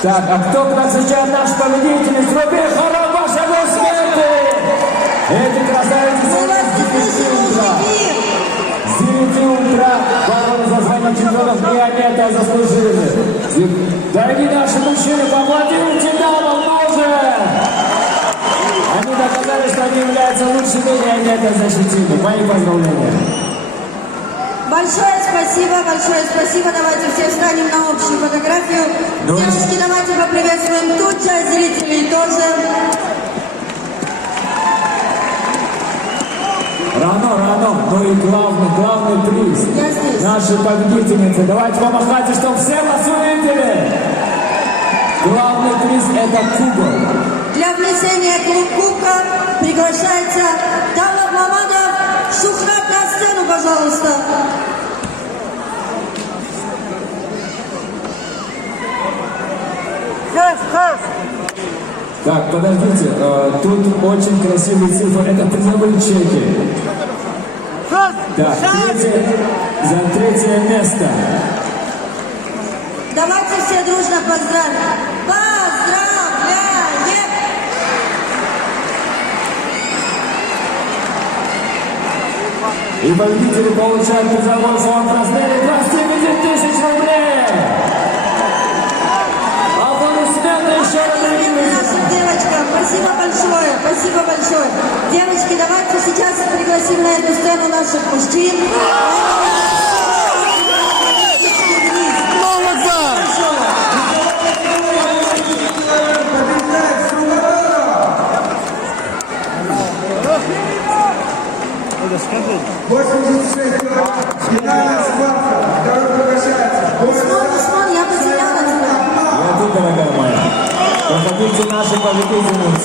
Так, а кто посвящает наш победитель? Сруби хором вашего смерти! Эти красавицы сегодня с 9 утра бороны за звание чемпионов, и они это заслужили. Дорогие наши мужчины, поаплодируйте дамам, тоже! Они доказали, что они являются лучшими, и они это защитили. Мои поздравления. Большое спасибо. Давайте все встанем на общую фотографию. Девушки, давайте поприветствуем тут часть зрителей тоже. Рано, но и главный приз. Я здесь. Наши победительницы. Давайте помахайте, чтобы все вас увидели. Главный приз — это кубок. Для внесения кубка приглашается Давлат Мамадов. Шухрат на сцену, пожалуйста. Так, подождите, тут очень красивые цифры, это призовые чеки. Так, за третье место. Давайте все дружно поздравим. Поздравляем! И победители получают призовой фонд в размере 29 тысяч рублей. Аплодисменты еще раз. Нашим девочкам, спасибо большое. Девочки, давайте сейчас пригласим на эту сцену наших мужчин. Финальная схватка. Второй приглашается. Усман, я потеряла тебя. Я тут, дорогая моя. Проходите наши победительницы.